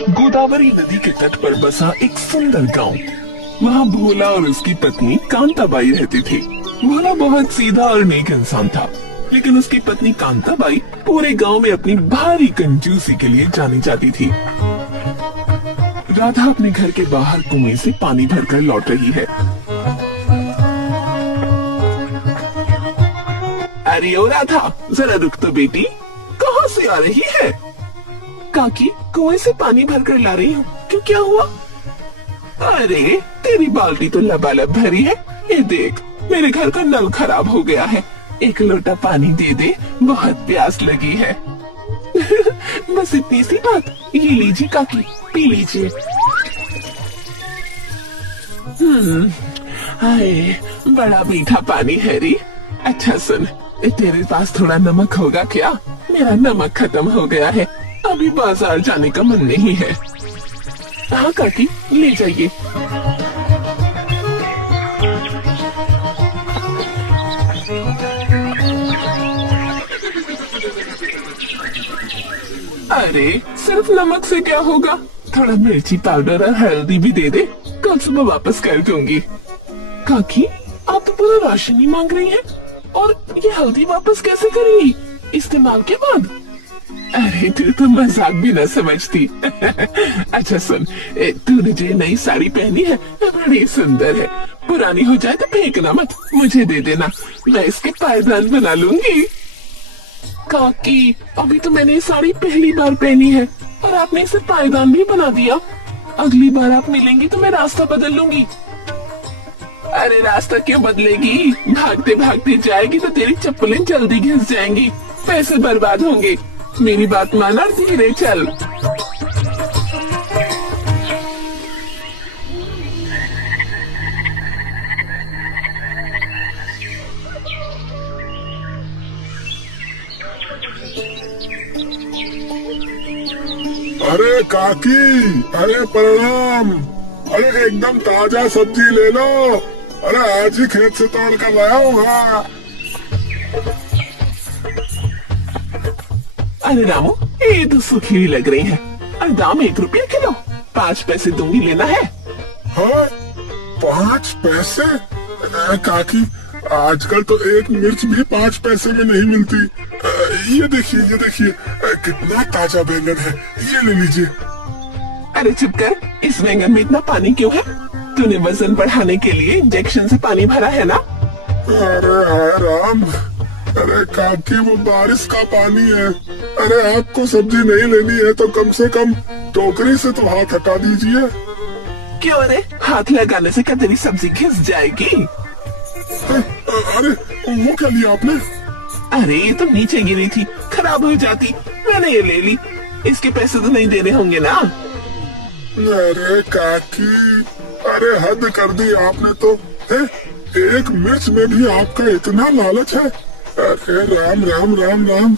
गोदावरी नदी के तट पर बसा एक सुंदर गांव। वहाँ भोला और उसकी पत्नी कांताबाई रहती थी। भोला बहुत सीधा और नेक इंसान था, लेकिन उसकी पत्नी कांताबाई पूरे गांव में अपनी भारी कंजूसी के लिए जानी जाती थी। राधा अपने घर के बाहर कुएं से पानी भरकर लौट रही है। अरे ओ राधा, जरा रुक तो बेटी, कहाँ से आ रही है? काकी, कुएं से पानी भरकर ला रही हूँ। क्यों, क्या हुआ? अरे तेरी बाल्टी तो लबालब भरी है। ये देख, मेरे घर का नल खराब हो गया है। एक लोटा पानी दे दे, बहुत प्यास लगी है। बस इतनी सी बात। ये लीजिए काकी, पी लीजिए। हाय, बड़ा मीठा पानी है री। अच्छा सुन, तेरे पास थोड़ा नमक होगा क्या? मेरा नमक खत्म हो गया है, अभी बाजार जाने का मन नहीं है। हाँ काकी, ले जाइए। अरे सिर्फ नमक से क्या होगा? थोड़ा मिर्ची पाउडर और हल्दी भी दे दे, कल सुबह वापस कर दूंगी। काकी, आप तो पूरा राशन ही मांग रही हैं, और ये हल्दी वापस कैसे करेंगी इस्तेमाल के बाद? अरे तू तो मजाक भी न समझती। अच्छा सुन, तूने जो नई साड़ी पहनी है बड़ी सुंदर है। पुरानी हो जाए तो फेंकना मत, मुझे दे देना, मैं इसके पायदान बना लूंगी। काकी, अभी तो मैंने ये साड़ी पहली बार पहनी है और आपने इसे पायदान भी बना दिया। अगली बार आप मिलेंगी तो मैं रास्ता बदल लूंगी। अरे रास्ता क्यों बदलेगी? भागते भागते जाएगी तो तेरी चप्पलें जल्दी घिस जाएंगी, पैसे बर्बाद होंगे। मेरी बात माना, धीरे चल। अरे काकी, अरे प्रणाम। अरे एकदम ताजा सब्जी ले लो। अरे आज ही खेत से तोड़ कर लाया हूँ। हाँ। अरे रामू, ये तो सूखी हुई लग रही है। और दाम 1 रुपया किलो, 5 पैसे दूंगी, लेना है? हाँ, 5 पैसे? काकी, आजकल तो एक मिर्च भी 5 पैसे में नहीं मिलती। ये देखिए, ये देखिए, कितना ताजा बैंगन है, ये ले लीजिए। अरे चुप कर, इस बैंगन में इतना पानी क्यों है? तूने वजन बढ़ाने के लिए इंजेक्शन से पानी भरा है ना? अरे हाय राम, अरे काकी वो बारिश का पानी है। अरे आपको सब्जी नहीं लेनी है तो कम से कम टोकरी से तो हाथ हटा दीजिए। क्यों? अरे हाथ लगाने से क्या तेरी सब्जी घिस जाएगी? अरे वो क्या लिया आपने? अरे ये तो नीचे गिरी थी, खराब हो जाती, मैंने ये ले ली। इसके पैसे तो नहीं देने होंगे ना? अरे काकी, अरे हद कर दी आपने तो। है? एक मिर्च में भी आपका इतना लालच है? अरे राम राम राम राम।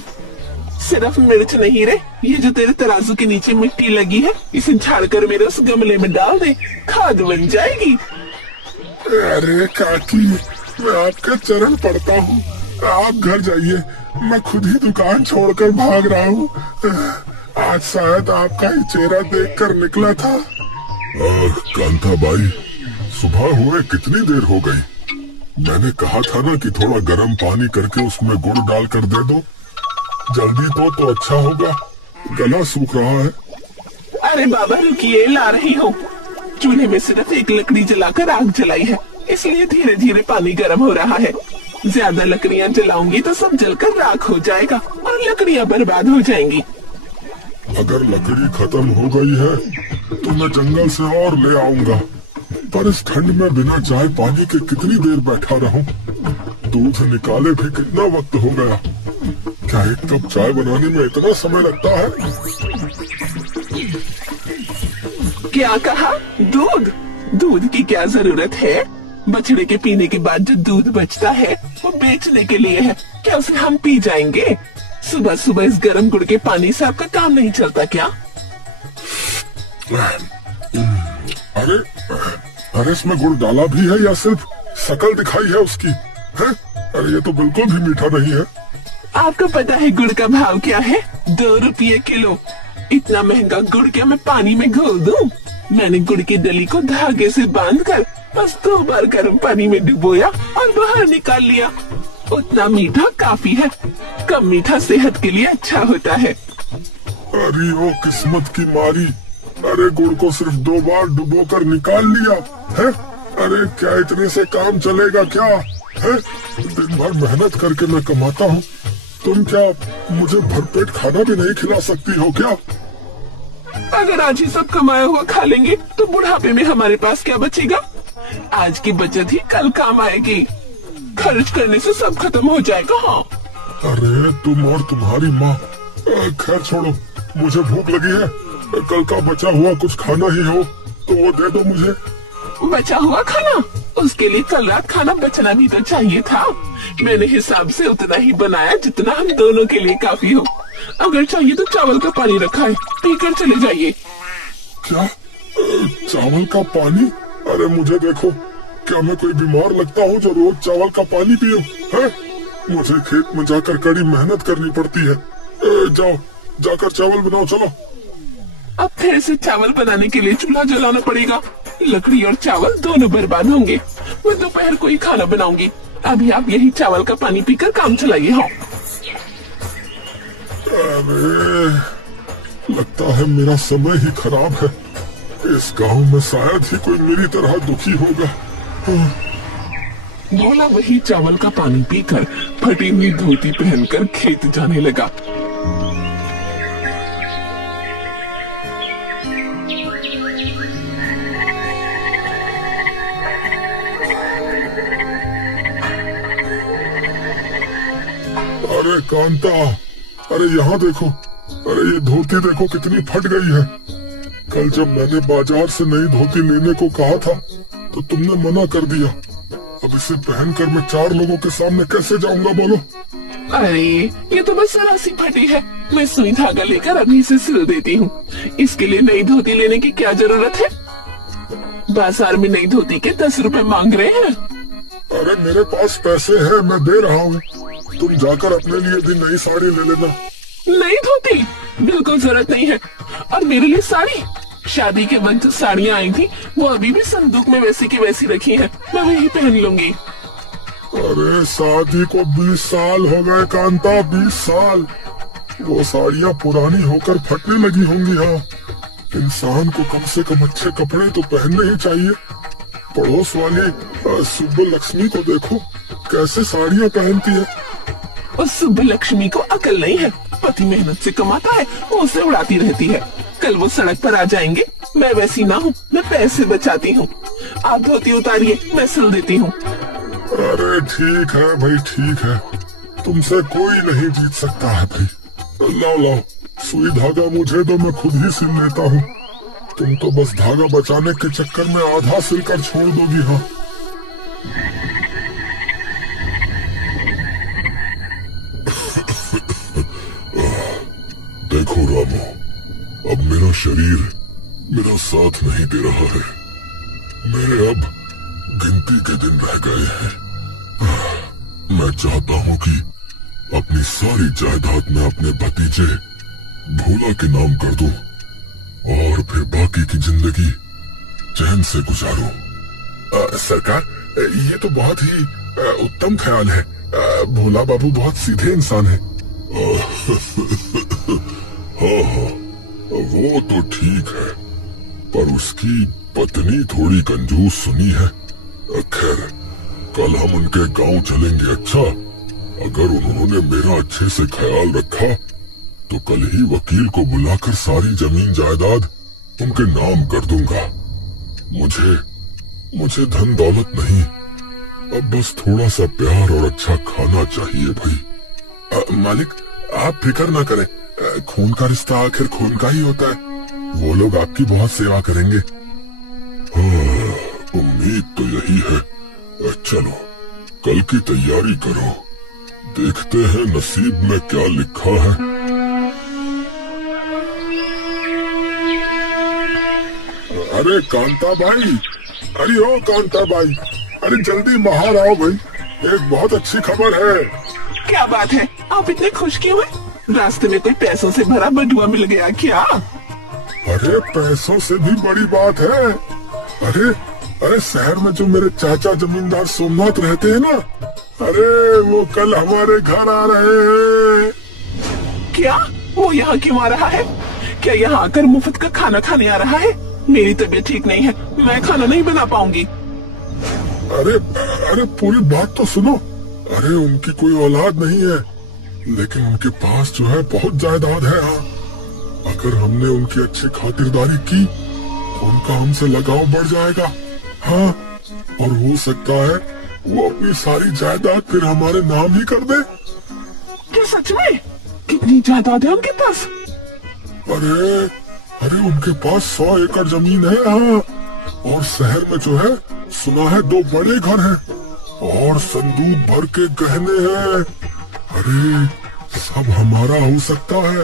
सिर्फ मिर्च नहीं रे, ये जो तेरे तराजू के नीचे मिट्टी लगी है, इसे झाड़ कर मेरे उस गमले में डाल दे, खाद बन जाएगी। अरे काकी, मैं आपके चरण पड़ता हूँ, आप घर जाइए, मैं खुद ही दुकान छोड़कर भाग रहा हूँ। आज शायद आपका ही चेहरा देखकर निकला था। कांताबाई, सुबह हुए कितनी देर हो गई? मैंने कहा था ना कि थोड़ा गर्म पानी करके उसमें गुड़ डाल कर दे दो। जल्दी तो अच्छा होगा, गला सूख रहा है। अरे बाबा रुकिए, ला रही हूँ। चूल्हे में सिर्फ एक लकड़ी जलाकर आग जलाई है, इसलिए धीरे धीरे पानी गर्म हो रहा है। ज्यादा लकड़ियाँ जलाऊंगी तो सब जलकर राख हो जाएगा और लकड़ियाँ बर्बाद हो जाएंगी। अगर लकड़ी खत्म हो गई है तो मैं जंगल से और ले आऊंगा, पर इस ठंड में बिना चाय पानी के कितनी देर बैठा रहूं? दूध निकाले भी कितना वक्त हो गया। क्या एक कप चाय बनाने में इतना समय लगता है? क्या कहा? दूध? दूध की क्या जरूरत है? बछड़े के पीने के बाद जो दूध बचता है वो बेचने के लिए है। क्या उसे हम पी जाएंगे? सुबह सुबह इस गर्म गुड़ के पानी से आपका काम नहीं चलता क्या? अरे अरे इसमें गुड़ डाला भी है या सिर्फ शक्ल दिखाई है उसकी? है? अरे ये तो बिल्कुल भी मीठा नहीं है। आपको पता है गुड़ का भाव क्या है? 2 रुपये किलो। इतना महंगा गुड़ क्या मैं पानी में घोल दूं? मैंने गुड़ की डली को धागे से बांधकर बस 2 बार गर्म पानी में डुबोया और बाहर निकाल लिया। उतना मीठा काफी है। कम मीठा सेहत के लिए अच्छा होता है। अरे ओ किस्मत की मारी, अरे गुड़ को सिर्फ 2 बार डुबो कर निकाल लिया है। अरे क्या इतने से काम चलेगा क्या है? दिन भर मेहनत करके मैं कमाता हूँ, तुम क्या मुझे भरपेट खाना भी नहीं खिला सकती हो क्या? अगर आज ही सब कमाया हुआ खा लेंगे तो बुढ़ापे में हमारे पास क्या बचेगा? आज की बचत ही कल काम आएगी। खर्च करने से सब खत्म हो जाएगा। हाँ। अरे तुम और तुम्हारी माँ, खैर छोड़ो, मुझे भूख लगी है। कल का बचा हुआ कुछ खाना ही हो तो वो दे दो मुझे। बचा हुआ खाना? उसके लिए कल रात खाना बचना भी तो चाहिए था। मैंने हिसाब से उतना ही बनाया जितना हम दोनों के लिए काफी हो। अगर चाहिए तो चावल का पानी रखा है, पीकर चले जाइए। क्या? चावल का पानी? अरे मुझे देखो, क्या मैं कोई बीमार लगता हूँ जो रोज चावल का पानी पीऊं? है? मुझे खेत में जाकर कड़ी मेहनत करनी पड़ती है। जाओ, जाकर चावल बनाओ, चलो। अब फिर से चावल बनाने के लिए चूल्हा जलाना पड़ेगा। लकड़ी और चावल दोनों बर्बाद होंगे। मैं दोपहर को ही खाना बनाऊंगी। अभी आप यही चावल का पानी पीकर काम चलाइए। हाँ। अरे लगता है मेरा समय ही खराब है। इस गांव में शायद ही कोई मेरी तरह दुखी होगा। भोला वही चावल का पानी पीकर फटी हुई धोती पहनकर खेत जाने लगा। अरे कांता, अरे यहाँ देखो, अरे ये धोती देखो कितनी फट गई है। कल जब मैंने बाजार से नई धोती लेने को कहा था तो तुमने मना कर दिया। अब इसे पहनकर मैं 4 लोगों के सामने कैसे जाऊंगा बोलो? अरे ये तो बस जरा सी फटी है। मैं सुई धागा लेकर अभी से सिल देती हूँ। इसके लिए नई धोती लेने की क्या जरूरत है? बाजार में नई धोती के 10 रुपए मांग रहे हैं। अरे मेरे पास पैसे हैं, मैं दे रहा हूँ। तुम जाकर अपने लिए भी नई साड़ी ले लेना। नई धोती? बिल्कुल जरूरत नहीं है। और मेरे लिए साड़ी? शादी के वक्त साड़ियाँ आई थी, वो अभी भी संदूक में वैसी की वैसी रखी हैं। मैं वही पहन लूंगी। अरे शादी को 20 साल हो गए कांता, 20 साल। वो साड़ियाँ पुरानी होकर फटने लगी होंगी। हाँ, इंसान को कम से कम अच्छे कपड़े तो पहनने ही चाहिए। पड़ोस वाली सुब्बू लक्ष्मी को देखो, कैसे साड़ियाँ पहनती है। उस सुब्बू लक्ष्मी को अकल नहीं है। पति मेहनत से कमाता है, वो उसे उड़ाती रहती है। कल वो सड़क पर आ जाएंगे। मैं वैसी ना हूँ, मैं पैसे बचाती हूँ। आप धोती उतारिए, मैं सिल देती हूँ। अरे ठीक है भाई, ठीक है। तुमसे कोई नहीं जीत सकता है भाई। लाओ लाओ, सुई धागा मुझे दो, मैं खुद ही सिल लेता हूँ। तुम तो बस धागा बचाने के चक्कर में आधा सिलकर छोड़ दोगी। हाँ, देखो रामू, अब मेरा शरीर मेरा साथ नहीं दे रहा है। मेरे अब गिनती के दिन रह गए हैं। मैं चाहता हूँ कि अपनी सारी जायदाद में अपने भतीजे भोला के नाम कर दूं और फिर बाकी की जिंदगी चैन से गुजारूं। सरकार, ये तो बहुत ही उत्तम ख्याल है। भोला बाबू बहुत सीधे इंसान है। हाँ हाँ, वो तो ठीक है, पर उसकी पत्नी थोड़ी कंजूस सुनी है। खैर, कल हम उनके गांव चलेंगे। अच्छा, अगर उन्होंने मेरा अच्छे से ख्याल रखा तो कल ही वकील को बुलाकर सारी जमीन जायदाद उनके नाम कर दूंगा। मुझे धन दौलत नहीं, अब बस थोड़ा सा प्यार और अच्छा खाना चाहिए भाई। मालिक, आप फिक्र ना करें। खून का रिश्ता आखिर खून का ही होता है। वो लोग आपकी बहुत सेवा करेंगे। हाँ, उम्मीद तो यही है। चलो, कल की तैयारी करो, देखते हैं नसीब में क्या लिखा है। अरे कांता भाई, अरे ओ कांता भाई, अरे जल्दी बाहर आओ भाई, एक बहुत अच्छी खबर है। क्या बात है, आप इतने खुश क्यों हैं? रास्ते में कोई पैसों से भरा बटुआ मिल गया क्या? अरे पैसों से भी बड़ी बात है। अरे अरे शहर में जो मेरे चाचा जमींदार सोमनाथ रहते हैं ना, अरे वो कल हमारे घर आ रहे हैं। क्या वो यहाँ क्यों आ रहा है? क्या यहाँ आकर मुफ्त का खाना खाने आ रहा है? मेरी तबीयत ठीक नहीं है, मैं खाना नहीं बना पाऊंगी। अरे अरे पूरी बात तो सुनो। अरे उनकी कोई औलाद नहीं है, लेकिन उनके पास जो है बहुत जायदाद है। हाँ, अगर हमने उनकी अच्छी खातिरदारी की तो उनका हमसे लगाव बढ़ जाएगा। हाँ, और हो सकता है वो अपनी सारी जायदाद फिर हमारे नाम ही कर दे। क्या सच में? कितनी जायदाद है उनके पास? अरे अरे उनके पास 100 एकड़ जमीन है। हाँ, और शहर में जो है सुना है 2 बड़े घर हैं और संदूक भर के गहने हैं। अरे सब हमारा हो सकता है,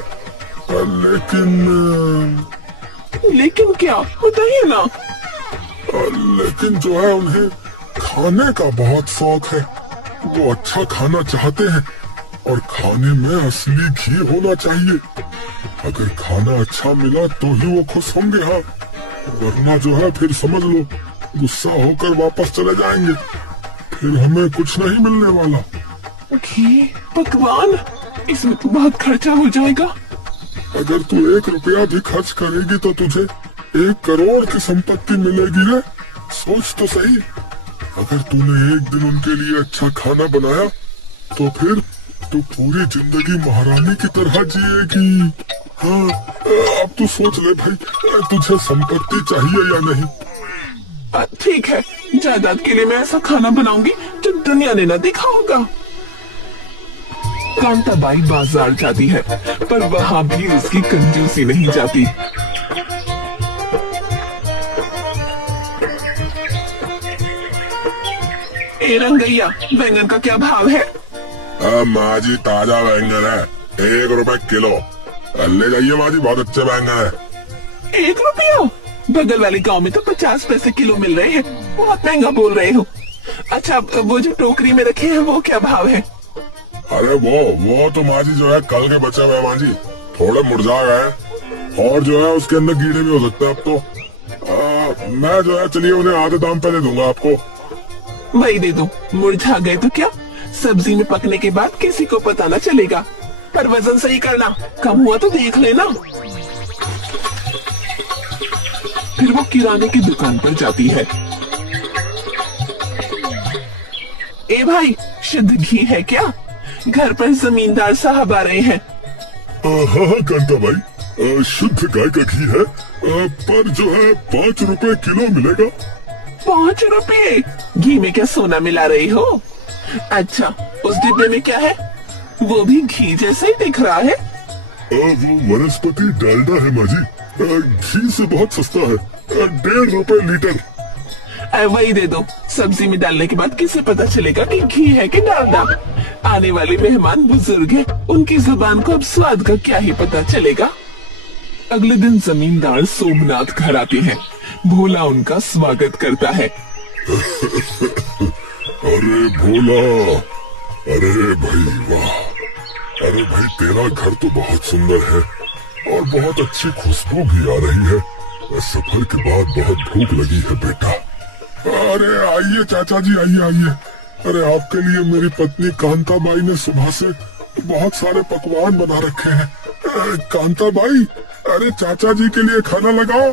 लेकिन क्या बताइए ना। लेकिन जो है उन्हें खाने का बहुत शौक है। वो अच्छा खाना चाहते हैं और खाने में असली घी होना चाहिए। अगर खाना अच्छा मिला तो ही वो खुश होंगे। हाँ, वरना जो है फिर समझ लो गुस्सा होकर वापस चले जाएंगे, फिर हमें कुछ नहीं मिलने वाला। घी, पकवान, इसमें तो बहुत खर्चा हो जाएगा। अगर तू 1 रुपया भी खर्च करेगी तो तुझे 1 करोड़ की संपत्ति मिलेगी रे। सोच तो सही। अगर तूने एक दिन उनके लिए अच्छा खाना बनाया तो फिर तू पूरी जिंदगी महारानी की तरह जिएगी। हाँ, अब तू सोच ले भाई, तुझे संपत्ति चाहिए या नहीं। ठीक है, जायदाद के लिए मैं ऐसा खाना बनाऊंगी जो दुनिया ने न देखा होगा। कांताबाई बाजार जाती है, पर वहाँ भी उसकी कंजूसी नहीं जाती। ए रंगैया, बैंगन का क्या भाव है? माँ जी ताजा बैंगन है, 1 रुपए किलो। ले जाइए माँ जी, बहुत अच्छे बैंगन है। 1 रुपया? बगल वाले गांव में तो 50 पैसे किलो मिल रहे हैं, बहुत महंगा बोल रहे हो। अच्छा, वो जो टोकरी में रखे हैं वो क्या भाव है? अरे वो तो माँ जी जो है कल के बचे हुए माँ जी, थोड़े मुरझा गए और जो है उसके अंदर कीड़े भी हो सकते हैं। अब तो मैं जो है चलिए उन्हें आधे दाम पे दे दूंगा आपको। वही दे दो, मुरझा गए तो क्या, सब्जी में पकने के बाद किसी को पता न चलेगा। पर वजन सही करना, कम हुआ तो देख लेना। फिर वो किराने की दुकान पर जाती है। ए भाई, शुद्ध घी है क्या? घर पर जमींदार साहब आ रहे हैं। हाँ कांताबाई, शुद्ध गाय का घी है, पर जो है 5 रुपए किलो मिलेगा। 5 रुपए? घी में क्या सोना मिला रही हो? अच्छा, उस डिब्बे में क्या है? वो भी घी जैसे ही दिख रहा है। वो वनस्पति डालडा है माँ जी, घी से बहुत सस्ता है, 1.5 रुपए लीटर। वही दे दो, सब्जी में डालने के बाद किसे पता चलेगा कि घी है कि डालडा? आने वाले मेहमान बुजुर्ग हैं, उनकी जुबान को अब स्वाद का क्या ही पता चलेगा। अगले दिन जमींदार सोमनाथ घर आते हैं। भोला उनका स्वागत करता है। अरे भोला, अरे भाई वाह, अरे भाई तेरा घर तो बहुत सुंदर है और बहुत अच्छी खुशबू भी आ रही है। सफर के बाद बहुत भूख लगी है बेटा। अरे आइए चाचा जी, आइए। अरे आपके लिए मेरी पत्नी कांताबाई ने सुबह से बहुत सारे पकवान बना रखे हैं। कांताबाई, अरे चाचा जी के लिए खाना लगाओ।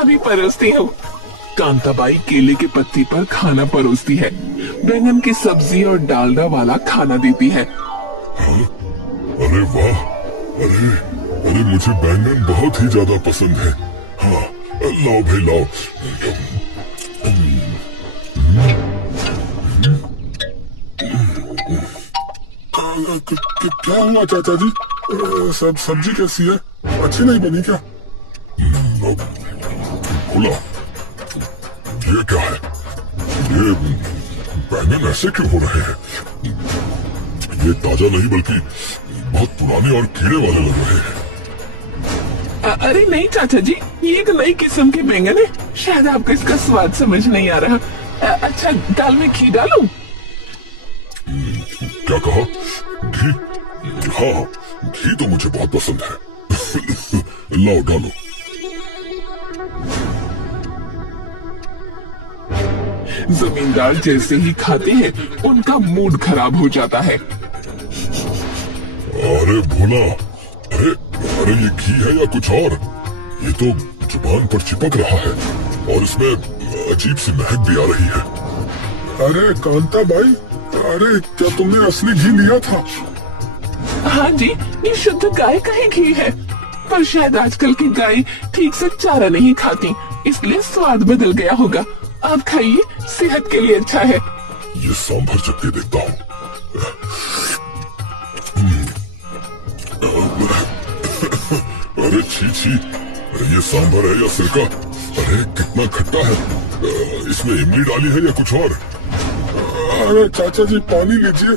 अभी परोसती हूँ। कांताबाई केले के पत्ती पर खाना परोसती है, बैंगन की सब्जी और डालडा वाला खाना देती है। हाँ? अरे वाह, अरे मुझे बैंगन बहुत ही ज्यादा पसंद है। हाँ, लाओ भाई लाओ। क्या हुआ चाचा जी? सब सब्जी कैसी है? अच्छी नहीं बनी क्या? भोला, ये क्या है? ये बैंगन ऐसे क्यों हो रहे हैं? ये ताजा नहीं बल्कि बहुत पुराने और कीड़े वाले लग रहे हैं। अरे नहीं चाचा जी, ये एक नई किस्म के बैंगन है, शायद आपको इसका स्वाद समझ नहीं आ रहा। अच्छा, दाल में घी डालूं? क्या कहा? घी? हाँ, घी घी तो मुझे बहुत पसंद है। लाओ डालो। जमींदार जैसे ही खाते हैं उनका मूड खराब हो जाता है। अरे भोला, अरे अरे ये घी है या कुछ और? ये तो जुबान पर चिपक रहा है और इसमें अजीब सी महक भी आ रही है। अरे कांता भाई, अरे क्या तुमने असली घी लिया था? हाँ जी, ये शुद्ध गाय का ही घी है, पर शायद आजकल की गाय ठीक से चारा नहीं खाती, इसलिए स्वाद बदल गया होगा। आप खाइए, सेहत के लिए अच्छा है। ये सांभर चख के देखता हूँ। अरे छी छी, ये सांभर है या सिरका? अरे कितना खट्टा है। इसमें इमली डाली है या कुछ और? अरे चाचा जी पानी लीजिए।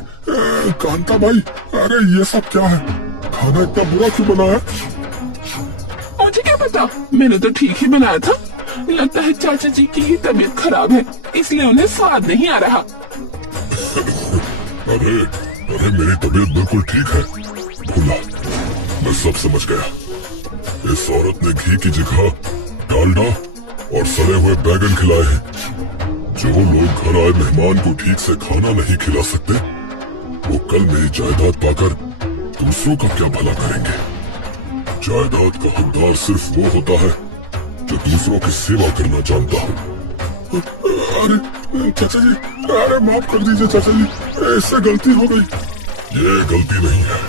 कांता भाई, अरे ये सब क्या है? खाना इतना बुरा क्यों बना है? मुझे क्या पता, मैंने तो ठीक ही बनाया था। लगता है चाचा जी की ही तबीयत खराब है, इसलिए उन्हें स्वाद नहीं आ रहा। अरे अरे मेरी तबीयत बिल्कुल ठीक है भोला, मैं सब समझ गया। इस औरत ने घी की जगह डालडा और सड़े हुए बैगन खिलाए हैं। जो लोग घर आए मेहमान को ठीक से खाना नहीं खिला सकते, वो कल मेरी जायदाद पाकर दूसरों का क्या भला करेंगे। जायदाद का हकदार सिर्फ वो होता है जो दूसरों की सेवा करना जानता हो। अरे चाचा जी, अरे माफ कर दीजिए चाचा जी, इससे गलती हो गई। ये गलती नहीं है,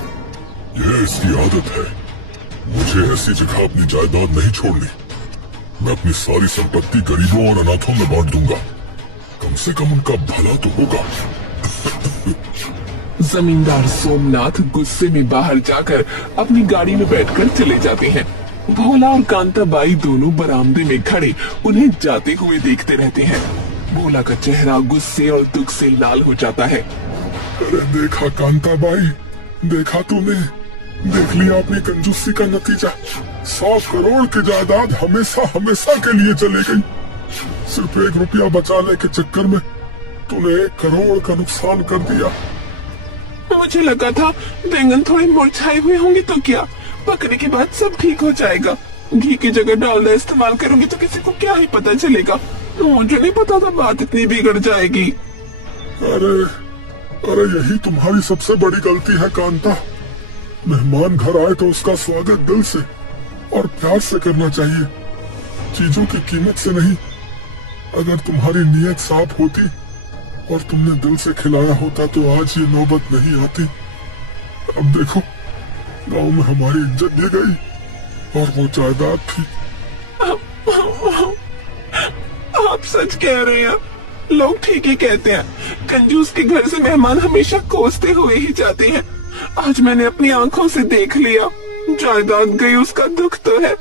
ये इसकी आदत है। मुझे ऐसी जगह अपनी जायदाद नहीं छोड़नी। मैं अपनी सारी संपत्ति गरीबों और अनाथों में बांट दूंगा, कम से कम उनका भला तो होगा। जमींदार सोमनाथ गुस्से में बाहर जाकर अपनी गाड़ी में बैठकर चले जाते हैं। भोला और कांताबाई दोनों बरामदे में खड़े उन्हें जाते हुए देखते रहते हैं। भोला का चेहरा गुस्से और दुख से लाल हो जाता है। अरे देखा कांताबाई, देखा तूने, देख लिया अपनी कंजूसी का नतीजा। 100 करोड़ की जायदाद हमेशा हमेशा के लिए चली गई। सिर्फ 1 रुपया बचाने के चक्कर में तूने 1 करोड़ का नुकसान कर दिया। मुझे लगा था बैंगन थोड़े मुरझाए हुए होंगे तो क्या, पकने के बाद सब ठीक हो जाएगा। घी की जगह डालडा इस्तेमाल करूंगी तो किसी को क्या ही पता चलेगा। मुझे नहीं पता था बात इतनी बिगड़ जाएगी। अरे अरे यही तुम्हारी सबसे बड़ी गलती है कांता। मेहमान घर आए तो उसका स्वागत दिल से और प्यार से करना चाहिए, चीजों की कीमत से नहीं। अगर तुम्हारी नीयत साफ होती और तुमने दिल से खिलाया होता तो आज ये नौबत नहीं आती। अब देखो, गांव में हमारी इज्जत दी गई और वो जायदाद थी। आप सच कह रहे हैं, लोग ठीक ही कहते हैं, कंजूस के घर से मेहमान हमेशा कोसते हुए ही जाते हैं। आज मैंने अपनी आंखों से देख लिया, जायदाद गई उसका दुख तो है,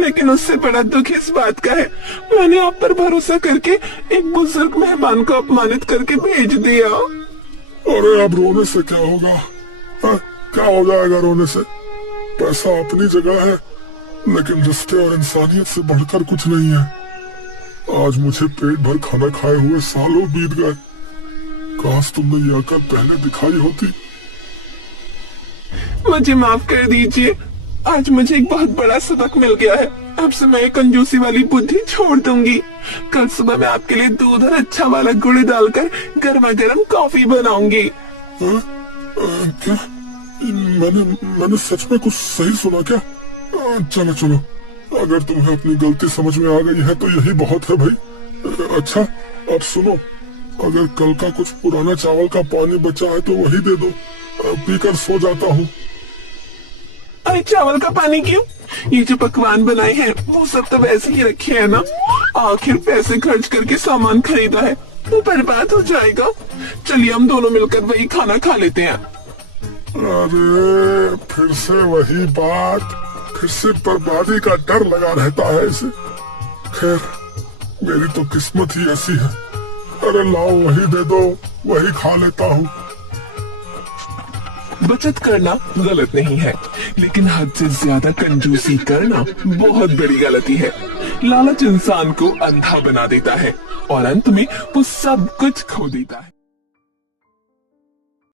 लेकिन उससे बड़ा दुख इस बात का है, मैंने आप पर भरोसा करके एक बुजुर्ग मेहमान को अपमानित करके भेज दिया। अरे अब रोने से क्या होगा? क्या हो जाएगा रोने से? पैसा अपनी जगह है, लेकिन रिश्ते और इंसानियत से बढ़कर कुछ नहीं है। आज मुझे पेट भर खाना खाए हुए सालों बीत गए। काश तुमने ये अकल पहले दिखाई होती। मुझे माफ कर दीजिए, आज मुझे एक बहुत बड़ा सबक मिल गया है। अब से मैं कंजूसी वाली बुद्धि छोड़ दूंगी। कल सुबह मैं आपके लिए दूध और अच्छा वाला गुड़ डालकर गर्मा गर्म कॉफी बनाऊंगी। क्या? मैंने सच में कुछ सही सुना क्या? चलो चलो, अगर तुम्हें अपनी गलती समझ में आ गई है तो यही बहुत है भाई। अच्छा अब सुनो, अगर कल का कुछ पुराना चावल का पानी बचा है तो वही दे दो, पीकर सो जाता हूँ। अरे चावल का पानी क्यों? ये जो पकवान बनाए हैं वो सब तो वैसे ही रखे हैं ना। आखिर पैसे खर्च करके सामान खरीदा है, वो बर्बाद हो जाएगा। चलिए हम दोनों मिलकर वही खाना खा लेते हैं। अरे फिर से वही बात, फिर से बर्बादी का डर लगा रहता है इसे। खैर मेरी तो किस्मत ही ऐसी है। अरे लाओ वही दे दो, वही खा लेता हूँ। बचत करना गलत नहीं है, लेकिन हद से ज्यादा कंजूसी करना बहुत बड़ी गलती है। लालच इंसान को अंधा बना देता है और अंत में वो सब कुछ खो देता है।